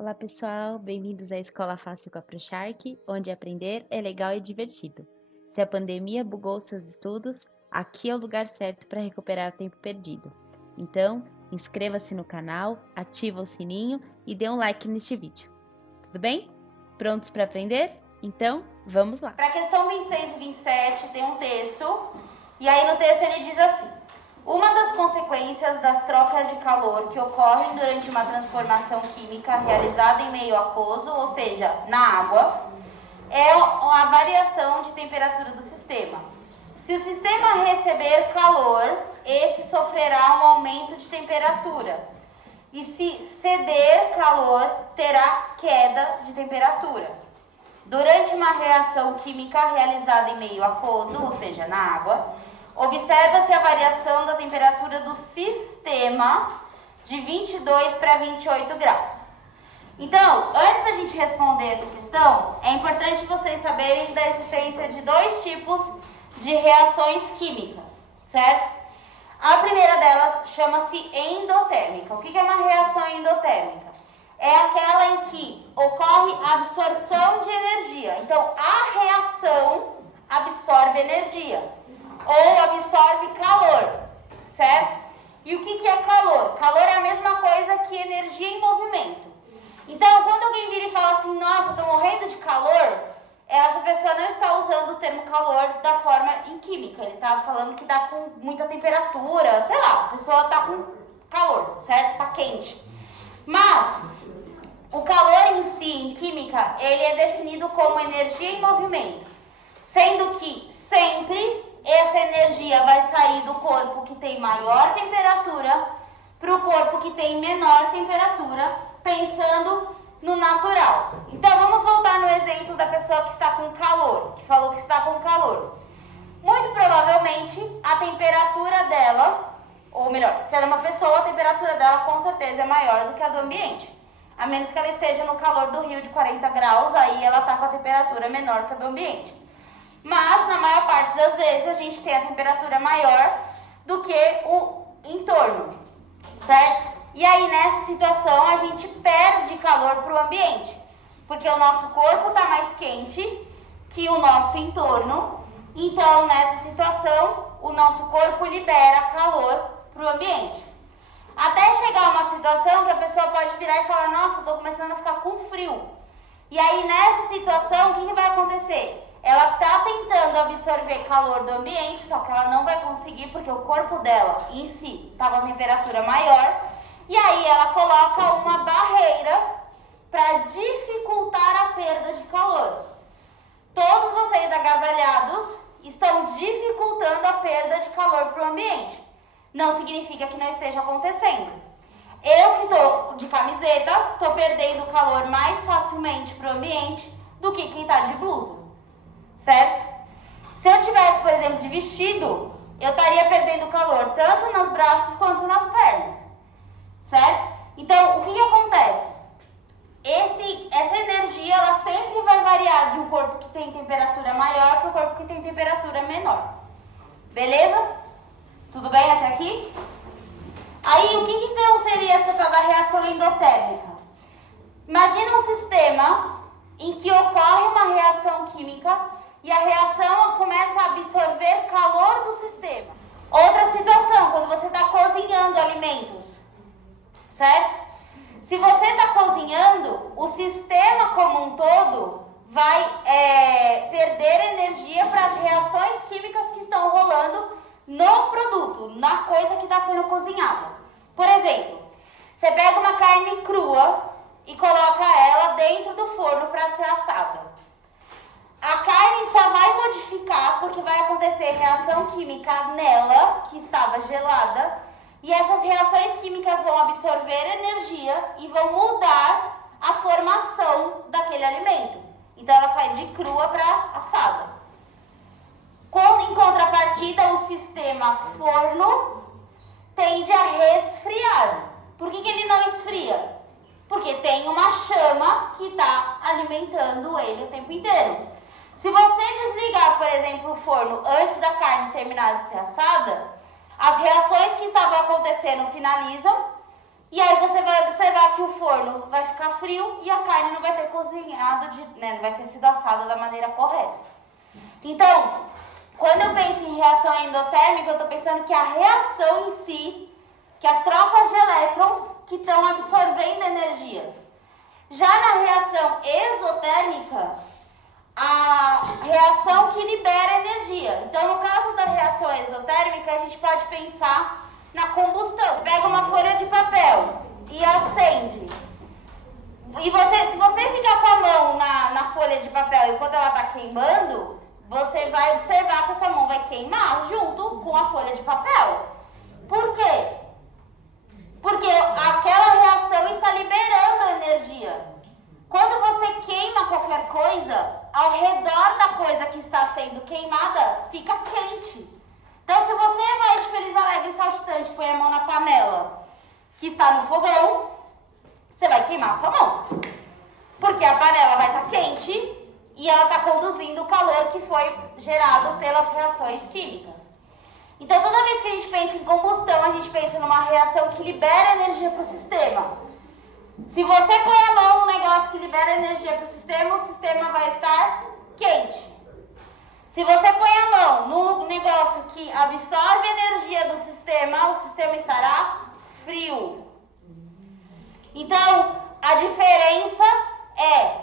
Olá pessoal, bem-vindos à Escola Fácil com a ProShark, onde aprender é legal e divertido. Se a pandemia bugou seus estudos, aqui é o lugar certo para recuperar o tempo perdido. Então, inscreva-se no canal, ativa o sininho e dê um like neste vídeo. Tudo bem? Prontos para aprender? Então, vamos lá! Para a questão 26 e 27 tem um texto, e aí no texto ele diz assim: uma das consequências das trocas de calor que ocorrem durante uma transformação química realizada em meio aquoso, ou seja, na água, é a variação de temperatura do sistema. Se o sistema receber calor, esse sofrerá um aumento de temperatura. E se ceder calor, terá queda de temperatura. Durante uma reação química realizada em meio aquoso, ou seja, na água, observa-se a variação da temperatura do sistema de 22 para 28 graus. Então, antes da gente responder essa questão, é importante vocês saberem da existência de dois tipos de reações químicas, certo? A primeira delas chama-se endotérmica. O que é uma reação endotérmica? É aquela em que ocorre a absorção de energia. Então, a reação absorve energia ou absorve calor, certo? E o que é calor? Calor é a mesma coisa que energia em movimento. Então, quando alguém vira e fala assim, nossa, estou morrendo de calor, essa pessoa não está usando o termo calor da forma em química. Ele está falando que está com muita temperatura, sei lá, a pessoa está com calor, certo? Está quente. Mas o calor em si, em química, ele é definido como energia em movimento, sendo que sempre essa energia vai sair do corpo que tem maior temperatura para o corpo que tem menor temperatura, pensando no natural. Então, vamos voltar no exemplo da pessoa que está com calor, que falou que está com calor. Muito provavelmente, a temperatura dela, ou melhor, se ela é uma pessoa, a temperatura dela com certeza é maior do que a do ambiente. A menos que ela esteja no calor do Rio de 40 graus, aí ela está com a temperatura menor que a do ambiente. Mas, na maior parte das vezes, a gente tem a temperatura maior do que o entorno, certo? E aí, nessa situação, a gente perde calor para o ambiente, porque o nosso corpo está mais quente que o nosso entorno. Então, nessa situação, o nosso corpo libera calor para o ambiente. Até chegar a uma situação que a pessoa pode virar e falar, nossa, estou começando a ficar com frio. E aí, nessa situação, o que vai acontecer? Ela está tentando absorver calor do ambiente, só que ela não vai conseguir porque o corpo dela em si está com a temperatura maior. E aí ela coloca uma barreira para dificultar a perda de calor. Todos vocês agasalhados estão dificultando a perda de calor para o ambiente. Não significa que não esteja acontecendo. Eu que estou de camiseta, estou perdendo calor mais facilmente para o ambiente do que quem está de blusa. Certo? Se eu tivesse, por exemplo, de vestido, eu estaria perdendo calor tanto nos braços quanto nas pernas. Certo? Então, o que acontece? Essa energia, ela sempre vai variar de um corpo que tem temperatura maior para o corpo que tem temperatura menor. Beleza? Tudo bem até aqui? Aí, o que então seria essa tal da reação endotérmica? Imagina um sistema em que ocorre uma reação química e a reação começa a absorver calor do sistema. Outra situação, quando você está cozinhando alimentos, certo? Se você está cozinhando, o sistema como um todo vai perder energia para as reações químicas que estão rolando no produto, na coisa que está sendo cozinhada. Por exemplo, você pega uma carne crua e coloca ela dentro do forno para ser assada. A carne só vai modificar porque vai acontecer reação química nela, que estava gelada, e essas reações químicas vão absorver energia e vão mudar a formação daquele alimento. Então ela sai de crua para assada. Em contrapartida, o sistema forno tende a resfriar. Por que ele não esfria? Porque tem uma chama que está alimentando ele o tempo inteiro. Se você desligar, por exemplo, o forno antes da carne terminar de ser assada, as reações que estavam acontecendo finalizam e aí você vai observar que o forno vai ficar frio e a carne não vai ter cozinhado, não vai ter sido assada da maneira correta. Então, quando eu penso em reação endotérmica, eu estou pensando que a reação em si, que as trocas de elétrons que estão absorvendo energia. Já na reação exotérmica, a reação que libera energia. Então, no caso da reação exotérmica, a gente pode pensar na combustão. Pega uma folha de papel e acende. E se você ficar com a mão na folha de papel enquanto ela está queimando, você vai observar que a sua mão vai queimar junto com a folha de papel. Por quê? Porque aquela reação está liberando energia. Quando você queima qualquer coisa, ao redor da coisa que está sendo queimada, fica quente. Então, se você vai de Feliz Alegre saltitante e põe a mão na panela que está no fogão, você vai queimar a sua mão. Porque a panela vai estar quente e ela está conduzindo o calor que foi gerado pelas reações químicas. Então, toda vez que a gente pensa em combustão, a gente pensa numa reação que libera energia para o sistema. Se você põe a mão num negócio que libera energia para o sistema vai estar quente. Se você põe a mão num negócio que absorve energia do sistema, o sistema estará frio. Então, a diferença é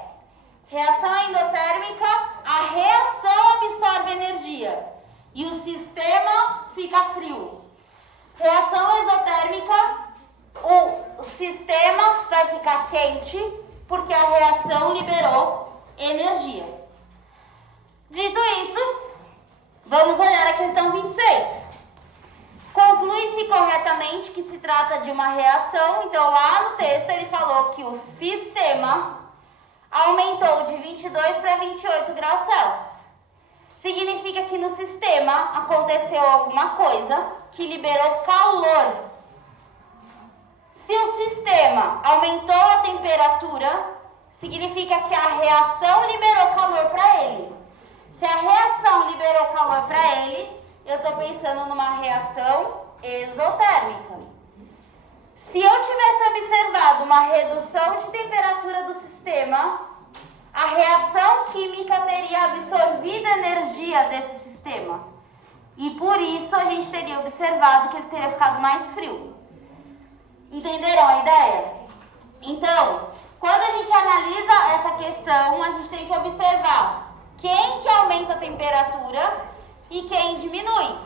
reação endotérmica, a reação absorve energia e o sistema fica frio. Reação exotérmica, o sistema vai ficar quente porque a reação liberou energia. Dito isso, vamos olhar a questão 26. Conclui-se corretamente que se trata de uma reação. Então, lá no texto ele falou que o sistema aumentou de 22 para 28 graus Celsius. Significa que no sistema aconteceu alguma coisa que liberou calor. Se o sistema aumentou a temperatura, significa que a reação liberou calor para ele. Se a reação liberou calor para ele, eu estou pensando numa reação exotérmica. Se eu tivesse observado uma redução de temperatura do sistema, a reação química teria absorvido energia desse sistema. E por isso a gente teria observado que ele teria ficado mais frio. Entenderam a ideia? Então, quando a gente analisa essa questão, a gente tem que observar quem que aumenta a temperatura e quem diminui.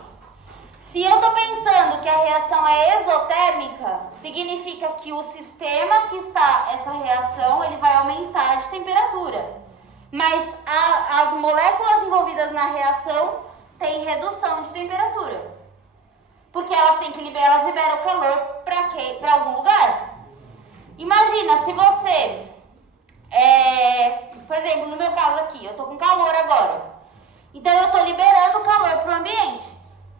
Se eu estou pensando que a reação é exotérmica, significa que o sistema que está essa reação, ele vai aumentar de temperatura. Mas as moléculas envolvidas na reação têm redução de temperatura. Porque elas liberam calor para algum lugar. Imagina, se você, por exemplo, no meu caso aqui, eu estou com calor agora. Então eu estou liberando calor para o ambiente.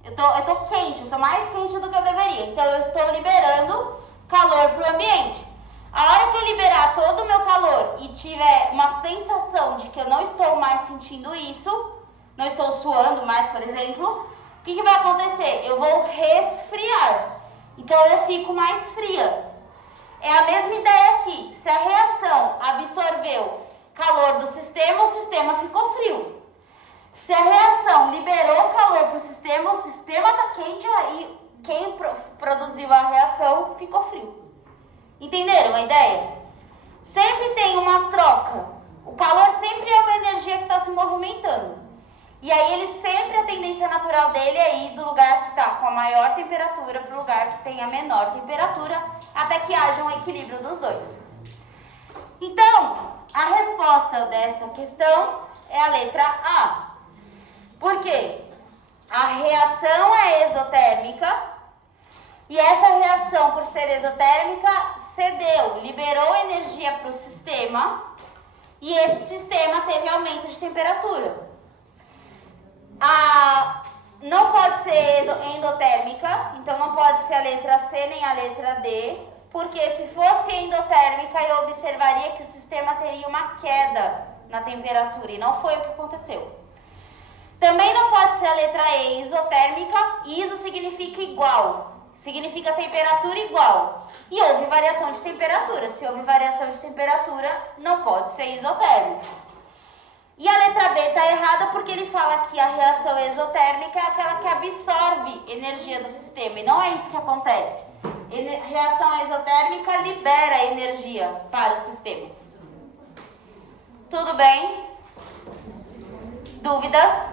Eu estou quente, eu estou mais quente do que eu deveria. Então eu estou liberando calor para o ambiente. A hora que eu liberar todo o meu calor e tiver uma sensação de que eu não estou mais sentindo isso, não estou suando mais, por exemplo, o que vai acontecer? Eu vou resfriar. Então eu fico mais fria. É a mesma ideia aqui. Se a reação absorveu calor do sistema, o sistema ficou frio. Se a reação liberou calor para o sistema está quente, aí quem produziu a reação ficou frio. Entenderam a ideia? Sempre tem uma troca. O calor sempre é uma energia que está se movimentando. E aí a tendência natural dele é ir do lugar que está com a maior temperatura para o lugar que tem a menor temperatura, até que haja um equilíbrio dos dois. Então, a resposta dessa questão é a letra A. Por quê? A reação é exotérmica e essa reação, por ser exotérmica, cedeu, liberou energia para o sistema e esse sistema teve aumento de temperatura. Não pode ser endotérmica, então não pode ser a letra C nem a letra D, porque se fosse endotérmica eu observaria que o sistema teria uma queda na temperatura e não foi o que aconteceu. Também não pode ser a letra E, isotérmica. Iso significa igual. significa temperatura igual. E houve variação de temperatura. Se houve variação de temperatura, não pode ser isotérmico. E a letra B está errada porque ele fala que a reação exotérmica é aquela que absorve energia do sistema. E não é isso que acontece. Reação exotérmica libera energia para o sistema. Tudo bem? Dúvidas?